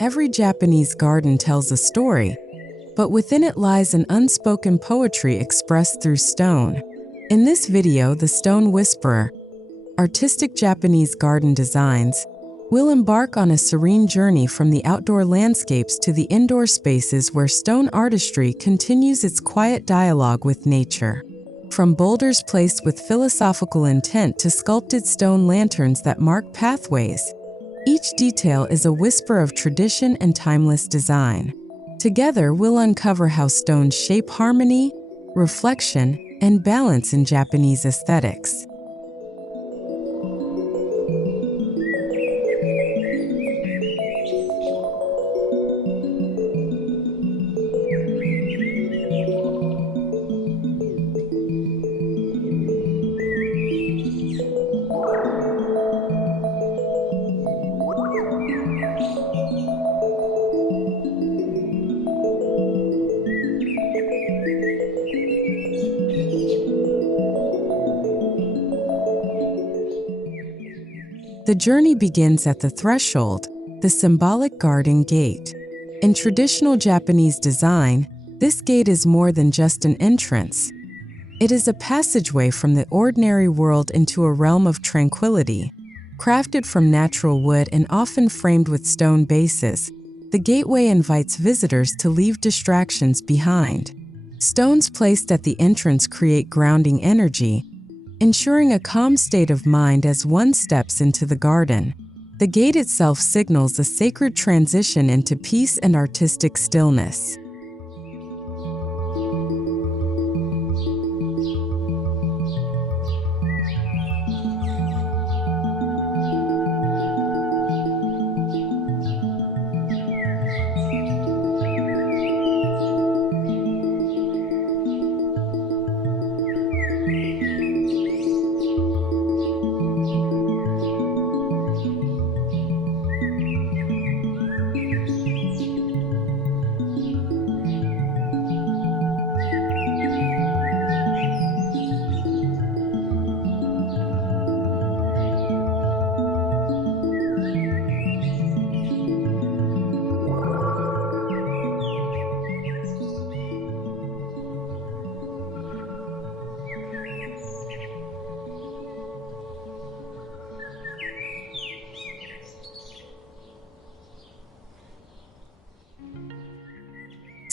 Every Japanese garden tells a story, but within it lies an unspoken poetry expressed through stone. In this video, The Stone Whisperer, Artistic Japanese Garden Designs, will embark on a serene journey from the outdoor landscapes to the indoor spaces where stone artistry continues its quiet dialogue with nature. From boulders placed with philosophical intent to sculpted stone lanterns that mark pathways, each detail is a whisper of tradition and timeless design. Together, we'll uncover how stones shape harmony, reflection, and balance in Japanese aesthetics. The journey begins at the threshold, the symbolic garden gate. In traditional Japanese design, this gate is more than just an entrance. It is a passageway from the ordinary world into a realm of tranquility. Crafted from natural wood and often framed with stone bases, the gateway invites visitors to leave distractions behind. Stones placed at the entrance create grounding energy, ensuring a calm state of mind as one steps into the garden. The gate itself signals a sacred transition into peace and artistic stillness.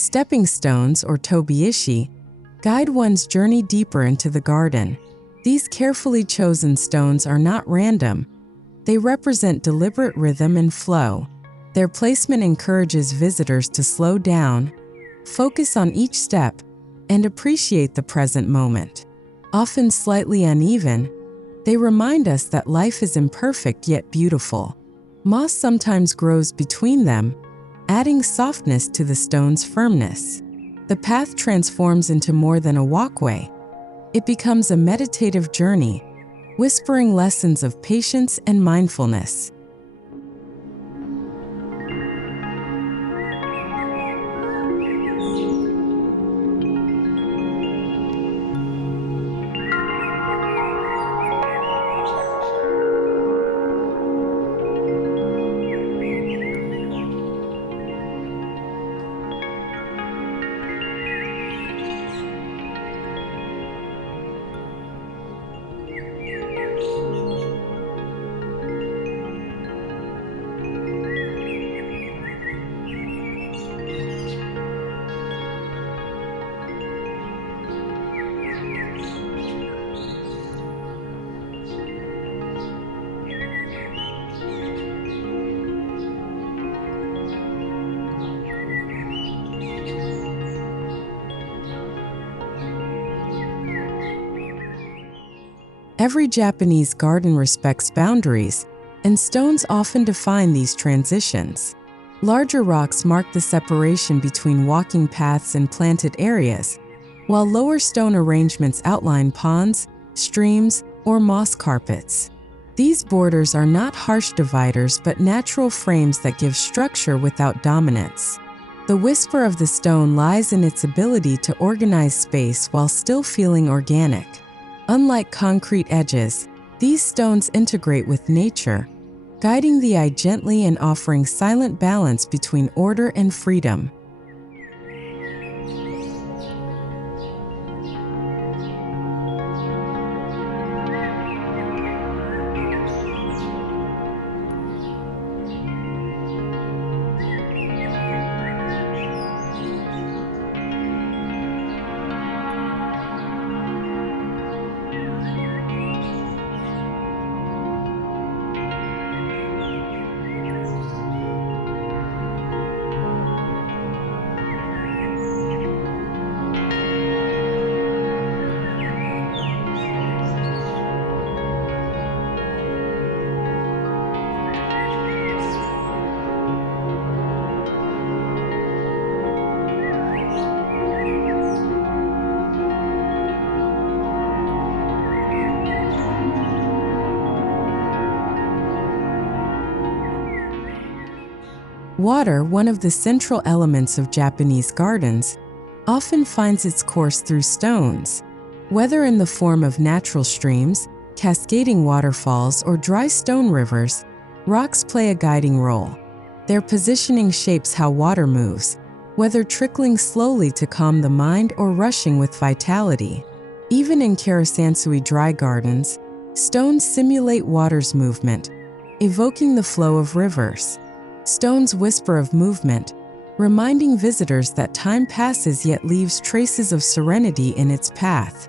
Stepping stones, or tobiishi, guide one's journey deeper into the garden. These carefully chosen stones are not random. They represent deliberate rhythm and flow. Their placement encourages visitors to slow down, focus on each step, and appreciate the present moment. Often slightly uneven, they remind us that life is imperfect yet beautiful. Moss sometimes grows between them, adding softness to the stone's firmness. The path transforms into more than a walkway. It becomes a meditative journey, whispering lessons of patience and mindfulness. Every Japanese garden respects boundaries, and stones often define these transitions. Larger rocks mark the separation between walking paths and planted areas, while lower stone arrangements outline ponds, streams, or moss carpets. These borders are not harsh dividers but natural frames that give structure without dominance. The whisper of the stone lies in its ability to organize space while still feeling organic. Unlike concrete edges, these stones integrate with nature, guiding the eye gently and offering silent balance between order and freedom. Water, one of the central elements of Japanese gardens, often finds its course through stones. Whether in the form of natural streams, cascading waterfalls, or dry stone rivers, rocks play a guiding role. Their positioning shapes how water moves, whether trickling slowly to calm the mind or rushing with vitality. Even in Karasansui dry gardens, stones simulate water's movement, evoking the flow of rivers. Stones whisper of movement, reminding visitors that time passes yet leaves traces of serenity in its path.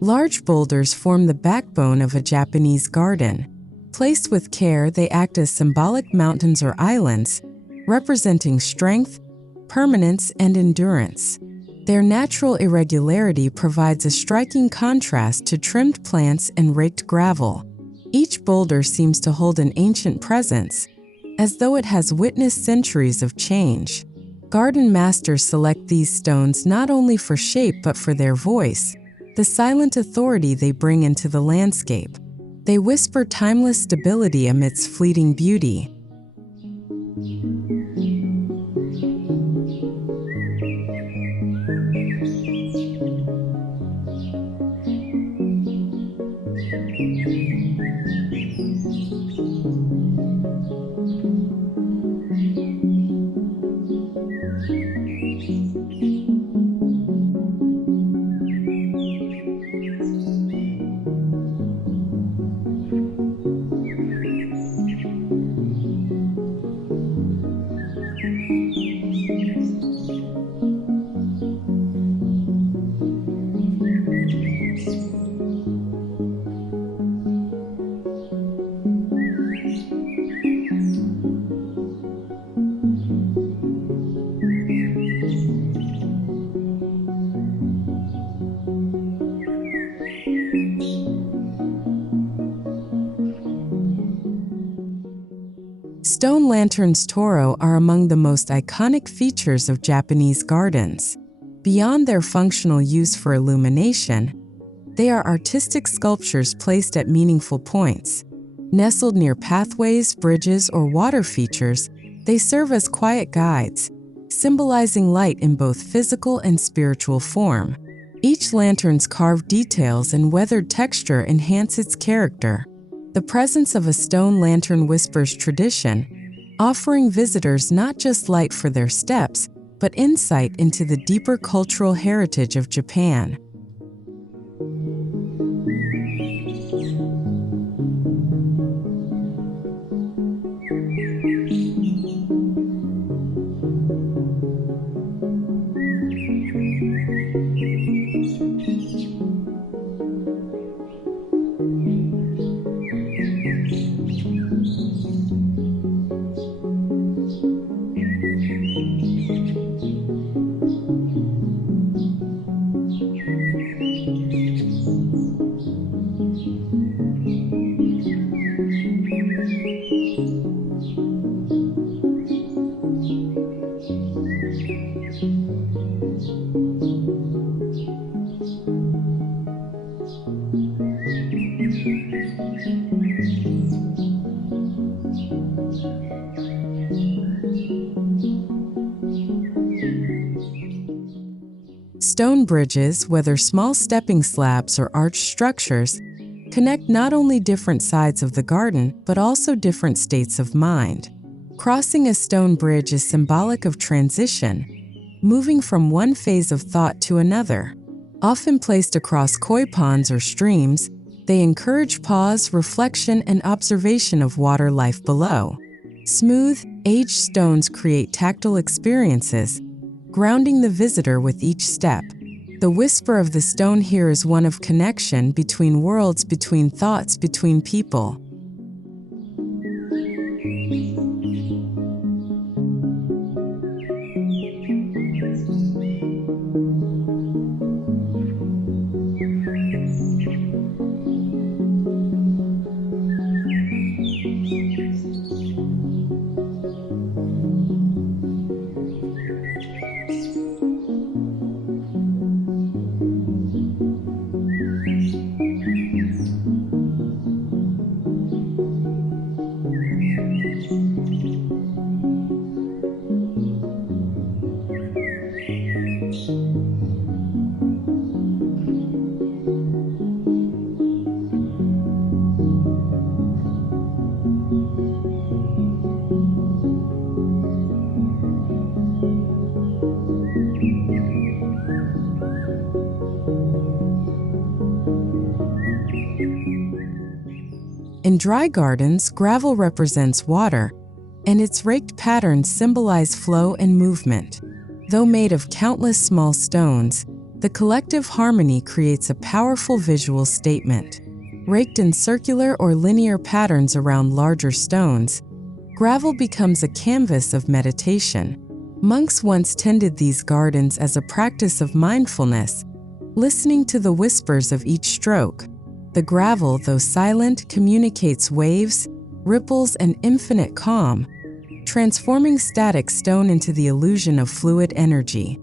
Large boulders form the backbone of a Japanese garden. Placed with care, they act as symbolic mountains or islands, representing strength, permanence, and endurance. Their natural irregularity provides a striking contrast to trimmed plants and raked gravel. Each boulder seems to hold an ancient presence, as though it has witnessed centuries of change. Garden masters select these stones not only for shape but for their voice, the silent authority they bring into the landscape. They whisper timeless stability amidst fleeting beauty. Stone lanterns Toro are among the most iconic features of Japanese gardens. Beyond their functional use for illumination, they are artistic sculptures placed at meaningful points. Nestled near pathways, bridges, or water features, they serve as quiet guides, symbolizing light in both physical and spiritual form. Each lantern's carved details and weathered texture enhance its character. The presence of a stone lantern whispers tradition, offering visitors not just light for their steps, but insight into the deeper cultural heritage of Japan. Stone bridges, whether small stepping slabs or arched structures, connect not only different sides of the garden, but also different states of mind. Crossing a stone bridge is symbolic of transition, moving from one phase of thought to another. Often placed across koi ponds or streams, they encourage pause, reflection, and observation of water life below. Smooth, aged stones create tactile experiences, grounding the visitor with each step. The whisper of the stone here is one of connection between worlds, between thoughts, between people. In dry gardens, gravel represents water, and its raked patterns symbolize flow and movement. Though made of countless small stones, the collective harmony creates a powerful visual statement. Raked in circular or linear patterns around larger stones, gravel becomes a canvas of meditation. Monks once tended these gardens as a practice of mindfulness, listening to the whispers of each stroke. The gravel, though silent, communicates waves, ripples, and infinite calm, transforming static stone into the illusion of fluid energy.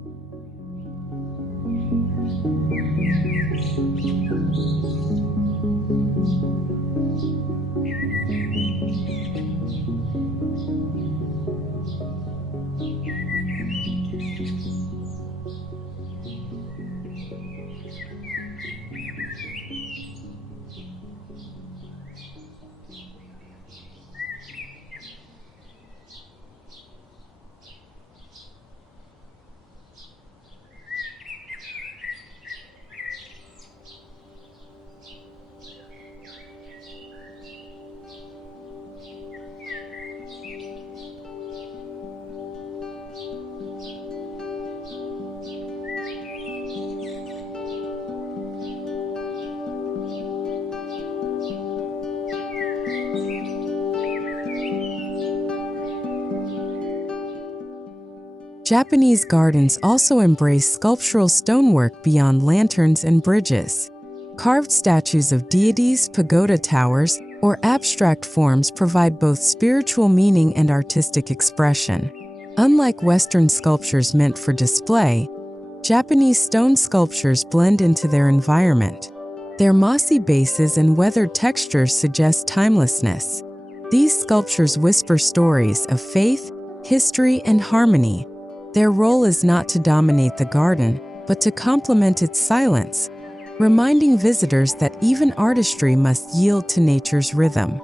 Japanese gardens also embrace sculptural stonework beyond lanterns and bridges. Carved statues of deities, pagoda towers, or abstract forms provide both spiritual meaning and artistic expression. Unlike Western sculptures meant for display, Japanese stone sculptures blend into their environment. Their mossy bases and weathered textures suggest timelessness. These sculptures whisper stories of faith, history, and harmony. Their role is not to dominate the garden, but to complement its silence, reminding visitors that even artistry must yield to nature's rhythm.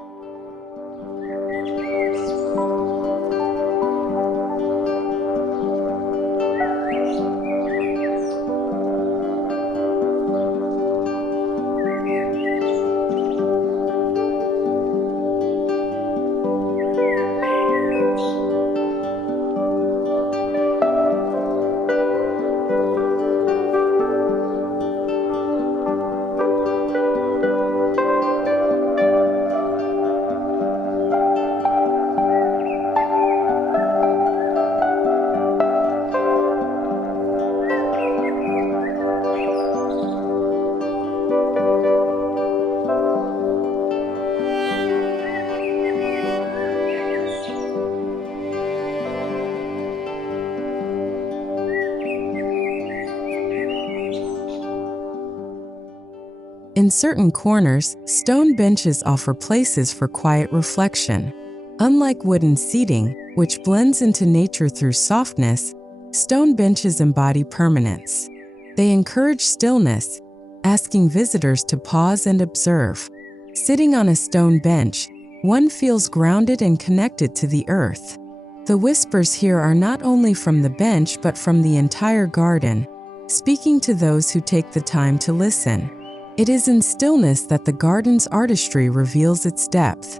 In certain corners, stone benches offer places for quiet reflection. Unlike wooden seating, which blends into nature through softness, stone benches embody permanence. They encourage stillness, asking visitors to pause and observe. Sitting on a stone bench, one feels grounded and connected to the earth. The whispers here are not only from the bench but from the entire garden, speaking to those who take the time to listen. It is in stillness that the garden's artistry reveals its depth.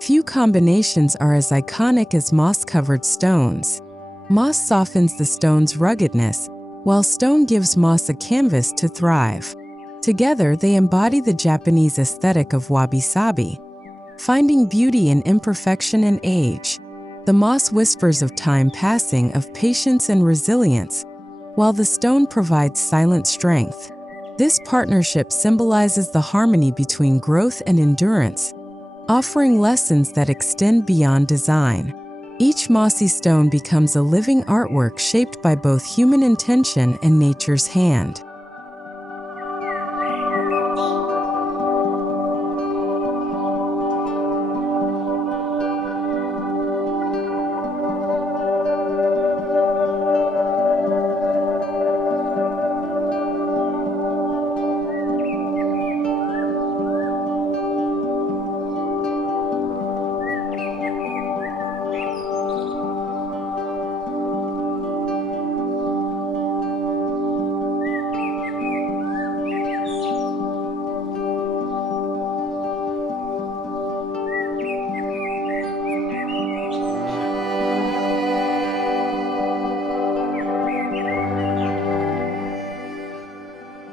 Few combinations are as iconic as moss-covered stones. Moss softens the stone's ruggedness, while stone gives moss a canvas to thrive. Together, they embody the Japanese aesthetic of wabi-sabi, finding beauty in imperfection and age. The moss whispers of time passing, of patience and resilience, while the stone provides silent strength. This partnership symbolizes the harmony between growth and endurance, offering lessons that extend beyond design. Each mossy stone becomes a living artwork shaped by both human intention and nature's hand.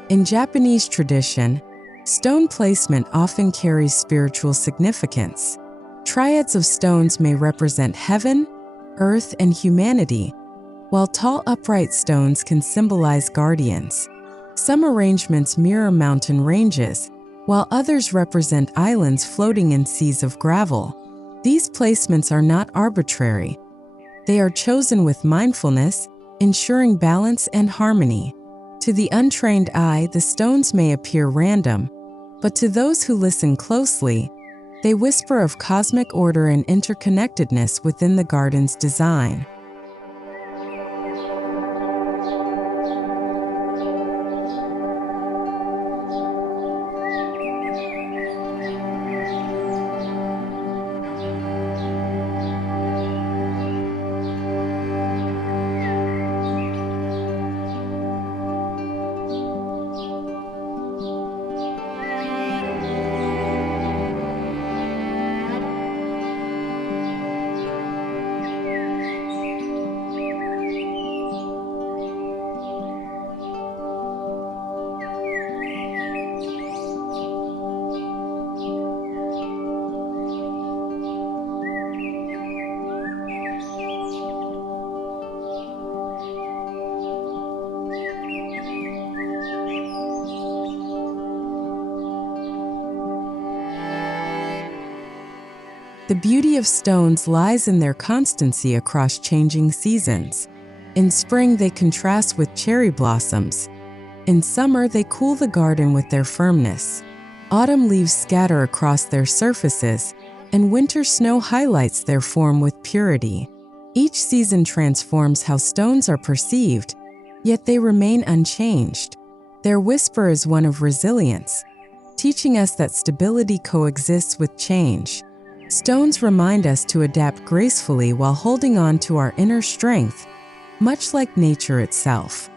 In Japanese tradition, stone placement often carries spiritual significance. Triads of stones may represent heaven, earth, and humanity, while tall upright stones can symbolize guardians. Some arrangements mirror mountain ranges, while others represent islands floating in seas of gravel. These placements are not arbitrary. They are chosen with mindfulness, ensuring balance and harmony. To the untrained eye, the stones may appear random, but to those who listen closely, they whisper of cosmic order and interconnectedness within the garden's design. The beauty of stones lies in their constancy across changing seasons. In spring, they contrast with cherry blossoms. In summer, they cool the garden with their firmness. Autumn leaves scatter across their surfaces, and winter snow highlights their form with purity. Each season transforms how stones are perceived, yet they remain unchanged. Their whisper is one of resilience, teaching us that stability coexists with change. Stones remind us to adapt gracefully while holding on to our inner strength, much like nature itself.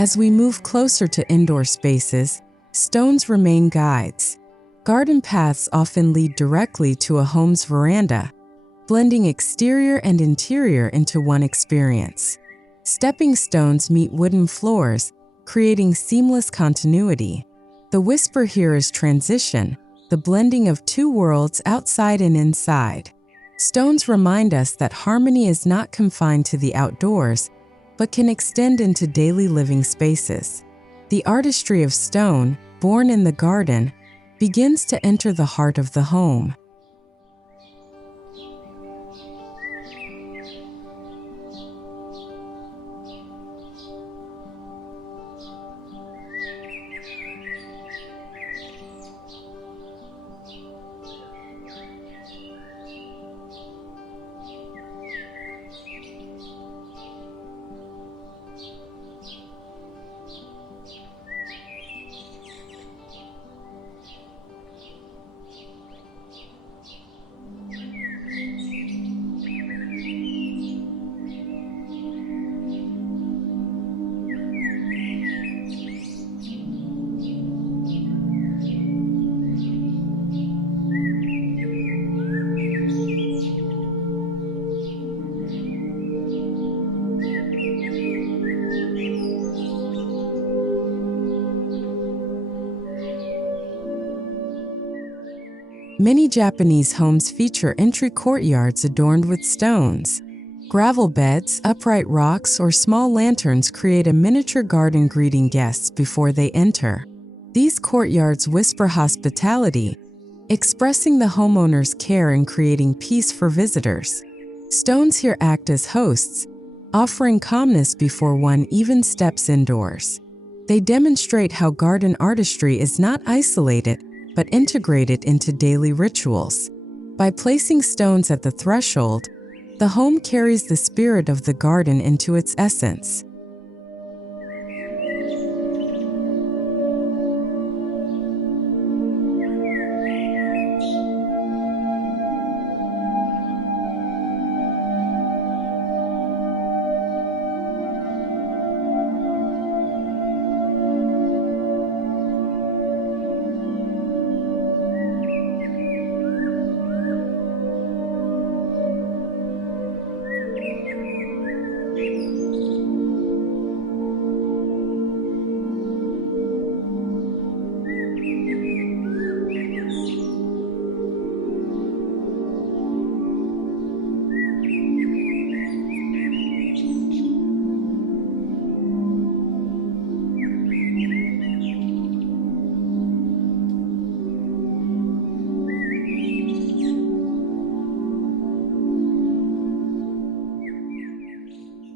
As we move closer to indoor spaces, stones remain guides. Garden paths often lead directly to a home's veranda, blending exterior and interior into one experience. Stepping stones meet wooden floors, creating seamless continuity. The whisper here is transition, the blending of two worlds outside and inside. Stones remind us that harmony is not confined to the outdoors, but can extend into daily living spaces. The artistry of stone, born in the garden, begins to enter the heart of the home. Many Japanese homes feature entry courtyards adorned with stones. Gravel beds, upright rocks, or small lanterns create a miniature garden greeting guests before they enter. These courtyards whisper hospitality, expressing the homeowner's care and creating peace for visitors. Stones here act as hosts, offering calmness before one even steps indoors. They demonstrate how garden artistry is not isolated, but integrated into daily rituals. By placing stones at the threshold, the home carries the spirit of the garden into its essence.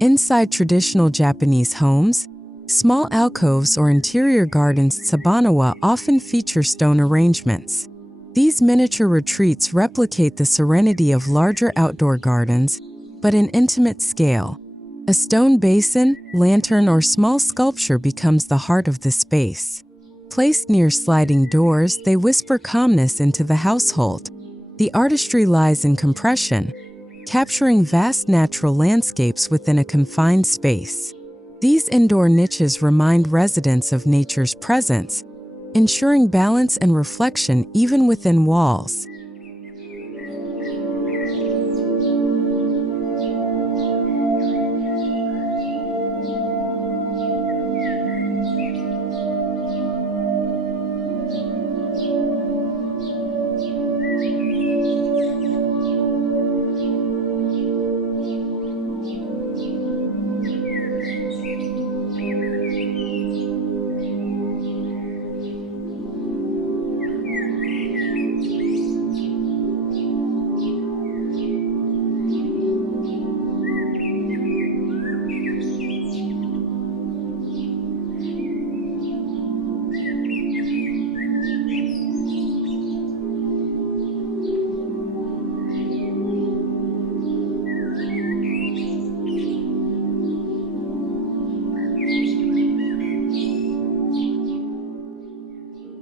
Inside traditional Japanese homes, small alcoves or interior gardens tsubanawa often feature stone arrangements. These miniature retreats replicate the serenity of larger outdoor gardens, but in intimate scale. A stone basin, lantern, or small sculpture becomes the heart of the space. Placed near sliding doors, they whisper calmness into the household. The artistry lies in compression, capturing vast natural landscapes within a confined space. These indoor niches remind residents of nature's presence, ensuring balance and reflection even within walls.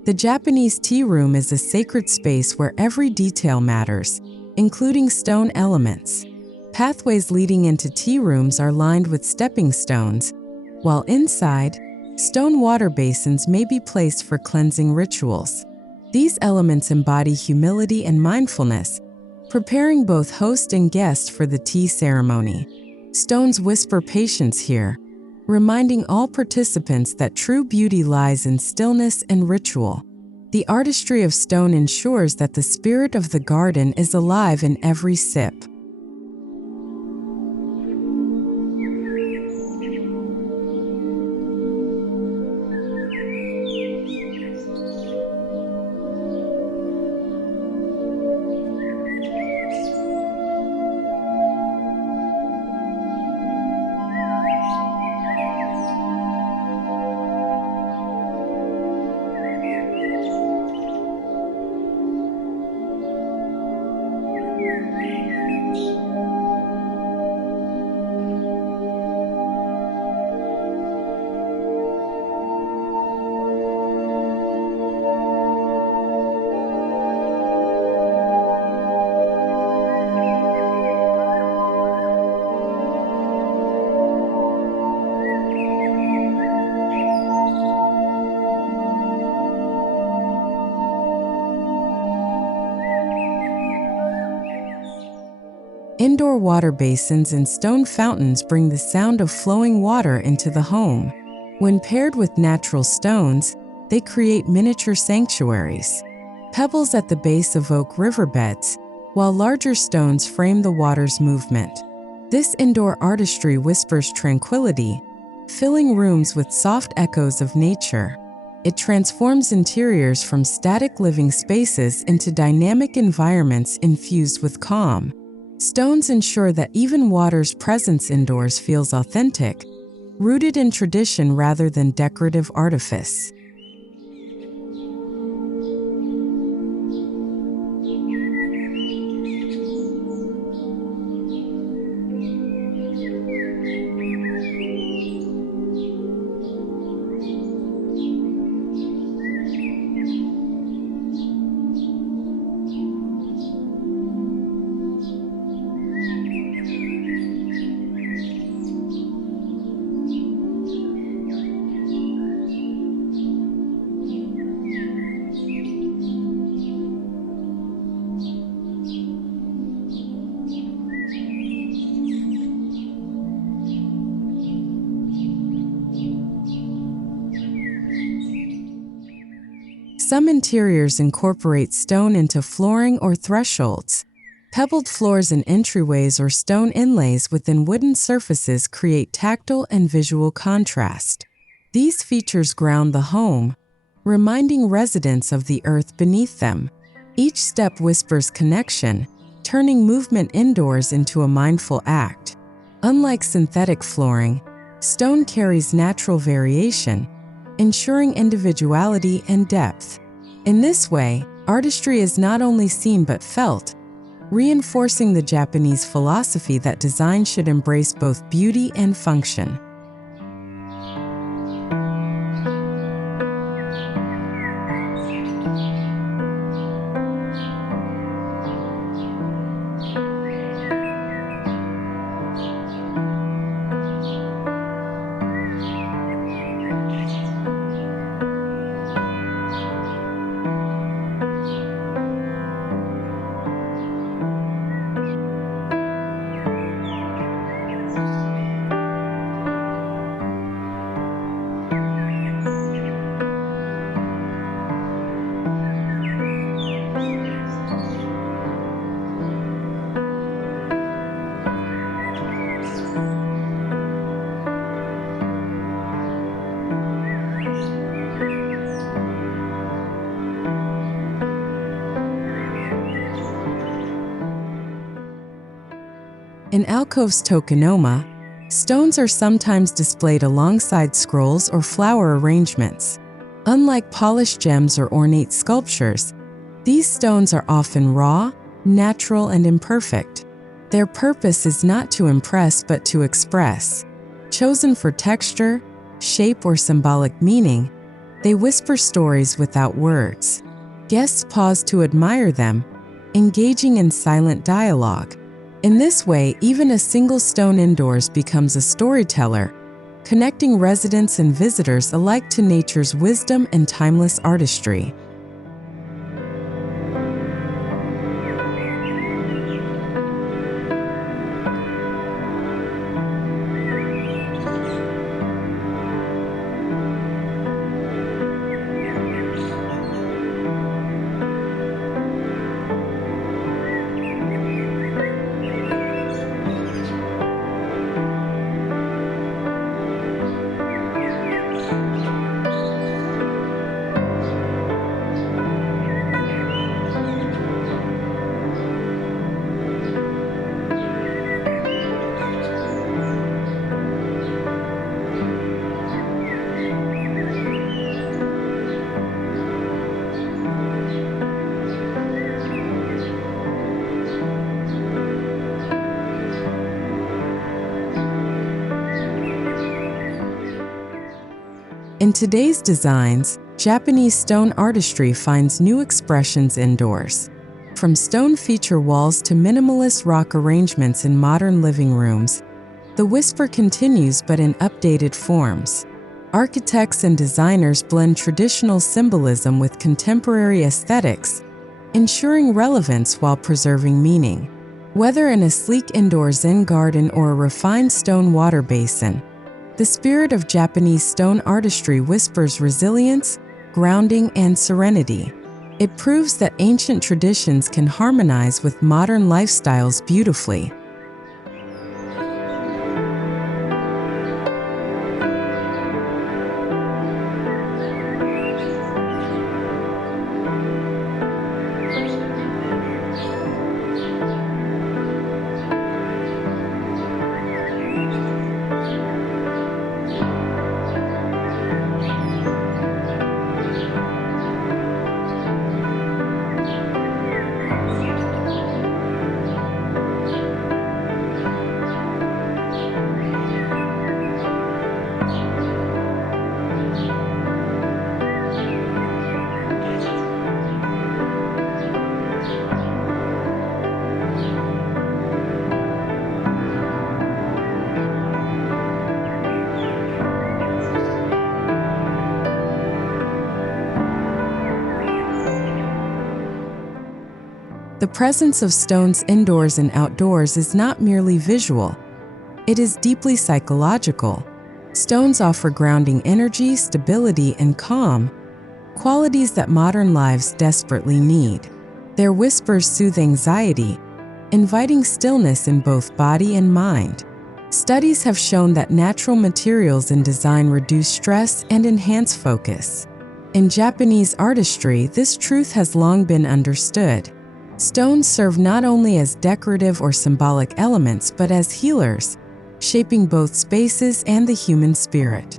The Japanese tea room is a sacred space where every detail matters, including stone elements. Pathways leading into tea rooms are lined with stepping stones, while inside, stone water basins may be placed for cleansing rituals. These elements embody humility and mindfulness, preparing both host and guest for the tea ceremony. Stones whisper patience here, reminding all participants that true beauty lies in stillness and ritual. The artistry of stone ensures that the spirit of the garden is alive in every sip. Indoor water basins and stone fountains bring the sound of flowing water into the home. When paired with natural stones, they create miniature sanctuaries. Pebbles at the base evoke riverbeds, while larger stones frame the water's movement. This indoor artistry whispers tranquility, filling rooms with soft echoes of nature. It transforms interiors from static living spaces into dynamic environments infused with calm. Stones ensure that even water's presence indoors feels authentic, rooted in tradition rather than decorative artifice. Some interiors incorporate stone into flooring or thresholds. Pebbled floors and entryways or stone inlays within wooden surfaces create tactile and visual contrast. These features ground the home, reminding residents of the earth beneath them. Each step whispers connection, turning movement indoors into a mindful act. Unlike synthetic flooring, stone carries natural variation, ensuring individuality and depth. In this way, artistry is not only seen but felt, reinforcing the Japanese philosophy that design should embrace both beauty and function. In alcoves tokonoma, stones are sometimes displayed alongside scrolls or flower arrangements. Unlike polished gems or ornate sculptures, these stones are often raw, natural, and imperfect. Their purpose is not to impress but to express. Chosen for texture, shape, or symbolic meaning, they whisper stories without words. Guests pause to admire them, engaging in silent dialogue. In this way, even a single stone indoors becomes a storyteller, connecting residents and visitors alike to nature's wisdom and timeless artistry. In today's designs, Japanese stone artistry finds new expressions indoors. From stone feature walls to minimalist rock arrangements in modern living rooms, the whisper continues but in updated forms. Architects and designers blend traditional symbolism with contemporary aesthetics, ensuring relevance while preserving meaning. Whether in a sleek indoor Zen garden or a refined stone water basin, the spirit of Japanese stone artistry whispers resilience, grounding, and serenity. It proves that ancient traditions can harmonize with modern lifestyles beautifully. The presence of stones indoors and outdoors is not merely visual. It is deeply psychological. Stones offer grounding energy, stability, and calm, qualities that modern lives desperately need. Their whispers soothe anxiety, inviting stillness in both body and mind. Studies have shown that natural materials in design reduce stress and enhance focus. In Japanese artistry, this truth has long been understood. Stones serve not only as decorative or symbolic elements, but as healers, shaping both spaces and the human spirit.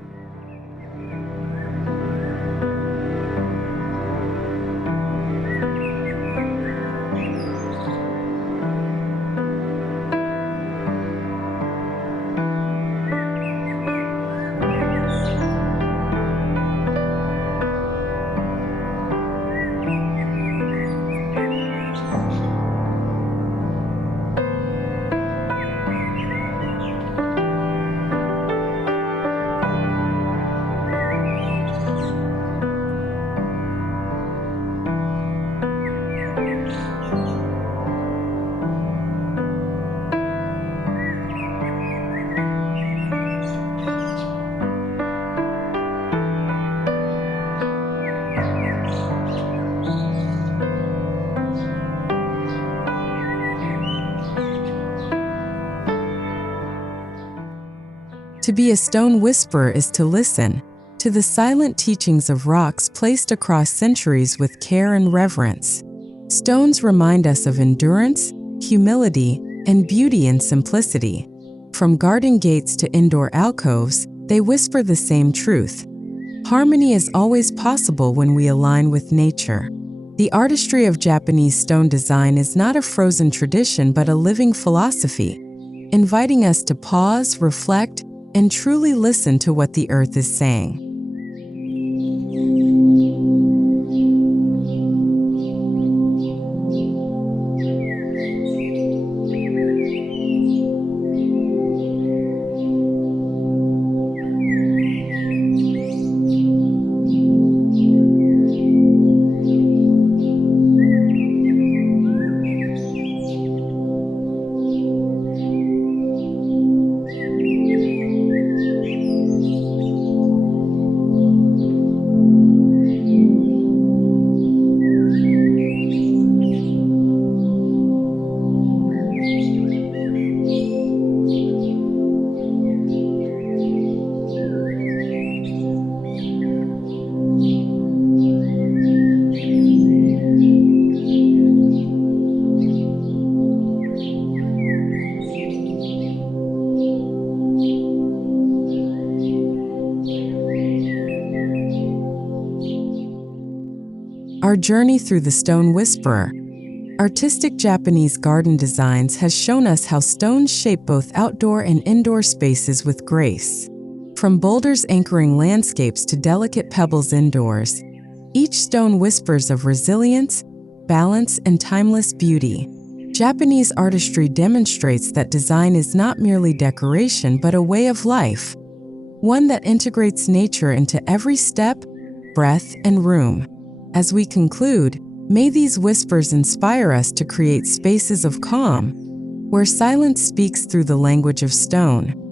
To be a stone whisperer is to listen to the silent teachings of rocks placed across centuries with care and reverence. Stones remind us of endurance, humility, and beauty in simplicity. From garden gates to indoor alcoves, they whisper the same truth. Harmony is always possible when we align with nature. The artistry of Japanese stone design is not a frozen tradition but a living philosophy, inviting us to pause, reflect, and truly listen to what the earth is saying. Our journey through the Stone Whisperer, artistic Japanese garden designs, has shown us how stones shape both outdoor and indoor spaces with grace. From boulders anchoring landscapes to delicate pebbles indoors, each stone whispers of resilience, balance, and timeless beauty. Japanese artistry demonstrates that design is not merely decoration but a way of life, one that integrates nature into every step, breath, and room. As we conclude, may these whispers inspire us to create spaces of calm, where silence speaks through the language of stone.